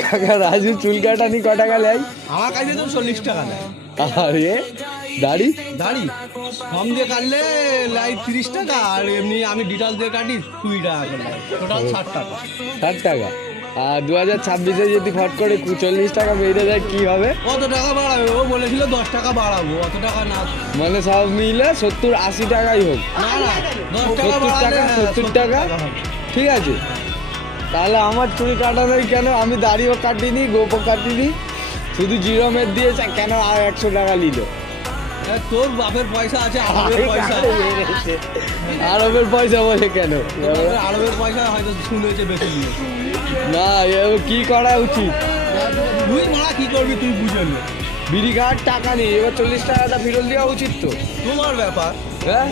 কাকা রাজু চুল কাটানি ক টাকা নেয়? আমার কাছে তো 40 টাকা নেয়। আরে দাড়ি দাড়ি ফর্ম দিয়ে কাটলে লাই 30 টাকা, আর এমনি আমি ডিটেলস দিয়ে কাটি 20 টাকা করে নেয়। টোটাল 60 টাকা। 60 টাকা। আর 2026-এ যদি ফট করে 40 টাকা বেড়ে যায় কি হবে? কত টাকা বাড়াবে? ও বলেছিল 10 টাকা বাড়াবো, অত টাকা না। মানে সব মিলে 70-80 টাকাই হোক, না না 10 টাকা 70 বাড়ালে টাকা 70 টাকা হবে। ঠিক আছে। তাহলে আমার চুল কাটা নেই কেন? আমি দাড়িও কাটিনি, গোপও কাটিনি, শুধু জিরোমের দিয়েছে কেন? আর 100 টাকা নিল। তোর বাপের পয়সা আছে, আরবের পয়সা আছে। আরবের পয়সা বলে কেন? তোর বাপের আরবের পয়সা হয়তো শুনেছে বেশি নিয়েছে। না এবার কি করা উচিত? তুই মারা কি করবি তুই বুঝে নে। বিড়ি খাওয়ার টাকা নেই, এবার 40 টাকাটা ফেরত দেওয়া উচিত তো। তোমার ব্যাপার। হ্যাঁ